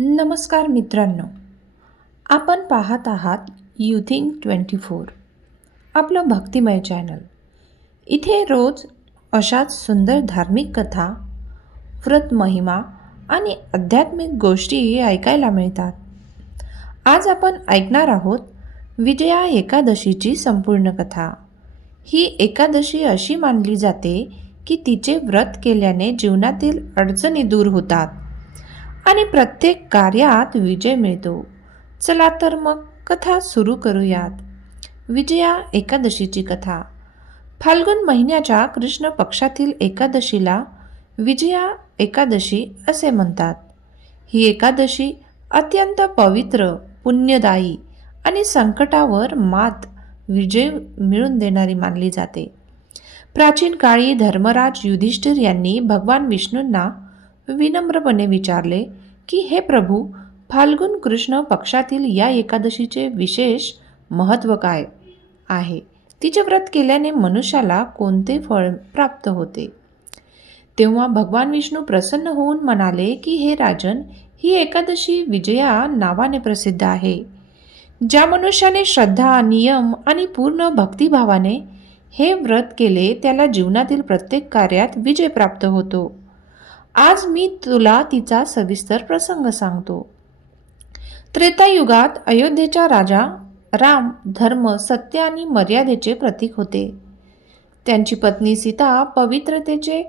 नमस्कार मित्रांनो. आपण पाहत आहात युथिंग ट्वेंटी फोर आपलं भक्तिमय चॅनल. इथे रोज अशाच सुंदर धार्मिक कथा व्रत महिमा आणि आध्यात्मिक गोष्टी ऐकायला मिळतात. आज आपण ऐकणार आहोत विजया एकादशीची संपूर्ण कथा. ही एकादशी अशी मानली जाते की तिचे व्रत केल्याने जीवनातील अडचणी दूर होतात. आणि प्रत्येक कार्यात विजय मिळतो. चला तर मग कथा सुरू करूयात. विजया एकादशीची कथा. फाल्गुन महिन्याच्या कृष्ण पक्षातील एकादशीला विजया एकादशी असे म्हणतात. ही एकादशी अत्यंत पवित्र पुण्यदायी आणि संकटावर मात विजय मिळून देणारी मानली जाते. प्राचीन काळी धर्मराज युधिष्ठिर यांनी भगवान विष्णूंना विनम्रपणे विचारले की हे प्रभू फाल्गुन कृष्ण पक्षातील या एकादशीचे विशेष महत्त्व काय आहे? तिचे व्रत केल्याने मनुष्याला कोणते फळ प्राप्त होते? तेव्हा भगवान विष्णू प्रसन्न होऊन म्हणाले की हे राजन ही एकादशी विजया नावाने प्रसिद्ध आहे. ज्या मनुष्याने श्रद्धा नियम आणि पूर्ण भक्तिभावाने हे व्रत केले त्याला जीवनातील प्रत्येक कार्यात विजय प्राप्त होतो. आज मी तुला तिचा सविस्तर प्रसंग सांगतो. त्रेतायुगात अयोध्येचा राजा राम धर्म सत्य आणि मर्यादेचे प्रतीक होते. त्यांची पत्नी सीता पवित्रतेचे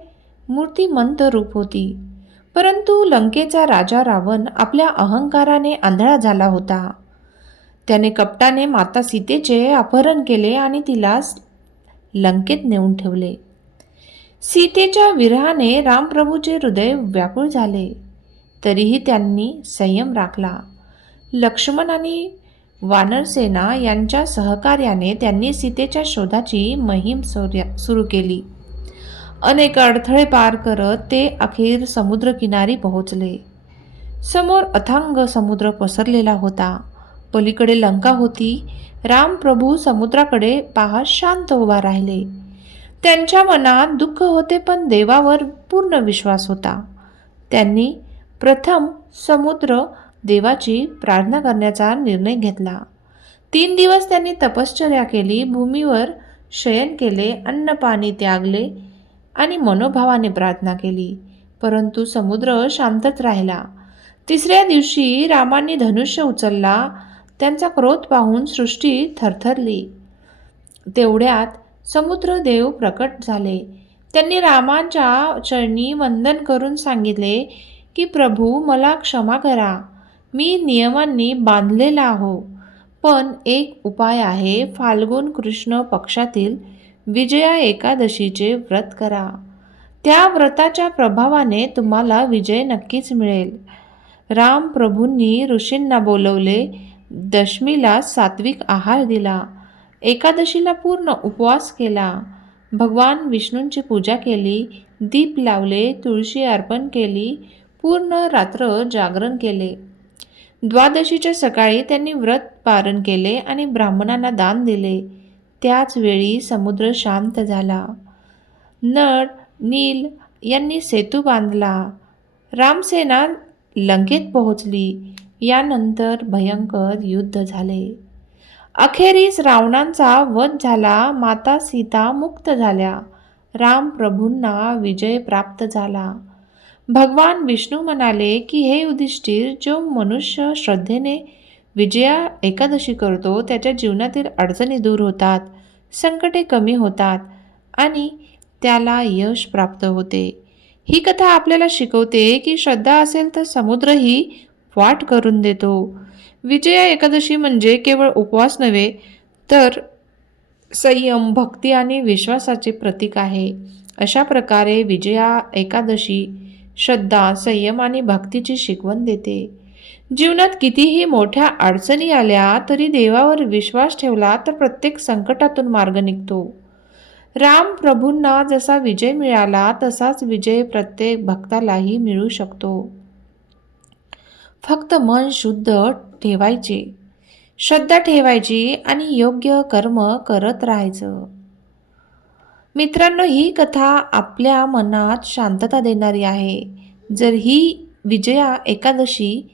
मूर्तिमंत रूप होती. परंतु लंकेचा राजा रावण आपल्या अहंकाराने आंधळा झाला होता. त्याने कपटाने माता सीतेचे अपहरण केले आणि तिला लंकेत नेऊन ठेवले. सीतेच्या विरहाने रामप्रभूचे हृदय व्याकुळ झाले. तरीही त्यांनी संयम राखला. लक्ष्मण आणि वानरसेना यांच्या सहकार्याने त्यांनी सीतेच्या शोधाची मोहीम सुरू केली. अनेक अडथळे पार करत ते अखेर समुद्रकिनारी पोहोचले. समोर अथांग समुद्र पसरलेला होता. पलीकडे लंका होती. रामप्रभू समुद्राकडे पाहत शांत उभा राहिले. त्यांच्या मनात दुःख होते पण देवावर पूर्ण विश्वास होता. त्यांनी प्रथम समुद्र देवाची प्रार्थना करण्याचा निर्णय घेतला. तीन दिवस त्यांनी तपश्चर्या केली भूमीवर शयन केले अन्न पाणी त्यागले आणि मनोभावाने प्रार्थना केली. परंतु समुद्र शांतच राहिला. तिसऱ्या दिवशी रामांनी धनुष्य उचलला त्यांचा क्रोध पाहून सृष्टी थरथरली. तेवढ्यात समुद्रदेव प्रकट झाले. त्यांनी रामांच्या चरणी वंदन करून सांगितले की प्रभू मला क्षमा करा. मी नियमांनी बांधलेला आहो. पण एक उपाय आहे. फाल्गुन कृष्ण पक्षातील विजया एकादशीचे व्रत करा. त्या व्रताच्या प्रभावाने तुम्हाला विजय नक्कीच मिळेल. राम प्रभूंनी ऋषींना बोलवले. दशमीला सात्विक आहार दिला. एकादशीला पूर्ण उपवास केला. भगवान विष्णूंची पूजा केली दीप लावले तुळशी अर्पण केली पूर्ण रात्र जागरण केले. द्वादशीच्या सकाळी त्यांनी व्रत पारण केले आणि ब्राह्मणांना दान दिले. त्याच वेळी समुद्र शांत झाला. नळ नील यांनी सेतू बांधला. रामसेना लंकेत पोहोचली. यानंतर भयंकर युद्ध झाले. अखेरीस रावणांचा वध झाला माता सीता मुक्त झाल्या राम प्रभूंना विजय प्राप्त झाला. भगवान विष्णू म्हणाले की हे युधिष्ठिर जो मनुष्य श्रद्धेने विजया एकादशी करतो त्याच्या जीवनातील अडचणी दूर होतात संकटे कमी होतात आणि त्याला यश प्राप्त होते. ही कथा आपल्याला शिकवते की श्रद्धा असेल तर समुद्रही वाट करून देतो. विजया एकादशी म्हणजे केवळ उपवास नव्हे तर संयम भक्ती आणि विश्वासाचे प्रतीक आहे. अशा प्रकारे विजया एकादशी श्रद्धा संयम आणि भक्तीची शिकवण देते. जीवनात कितीही मोठ्या अडचणी आल्या तरी देवावर विश्वास ठेवला तर प्रत्येक संकटातून मार्ग निघतो. राम प्रभूंना जसा विजय मिळाला तसाच विजय प्रत्येक भक्तालाही मिळू शकतो. फक्त मन शुद्ध ठेवायचे. श्रद्धा ठेवायची आणि योग्य कर्म करत राहायचं. मित्रांनो ही कथा आपल्या मनात शांतता देणारी आहे. जर ही विजया एकादशी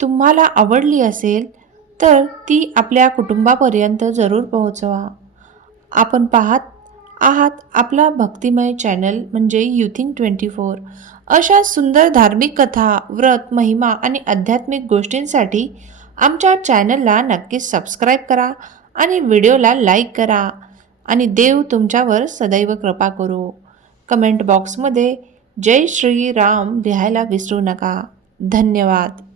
तुम्हाला आवडली असेल तर ती आपल्या कुटुंबापर्यंत जरूर पोहोचवा. आपण पाहत आहात आपला भक्तिमय चॅनल म्हणजे युथिंग ट्वेंटी फोर. अशा सुंदर धार्मिक कथा व्रत महिमा आणि आध्यात्मिक गोष्टींसाठी आमच्या चॅनलला नक्कीच सबस्क्राईब करा आणि व्हिडिओला लाईक करा आणि देव तुमच्यावर सदैव कृपा करू. कमेंट बॉक्समध्ये जय श्री राम लिहायला विसरू नका. धन्यवाद.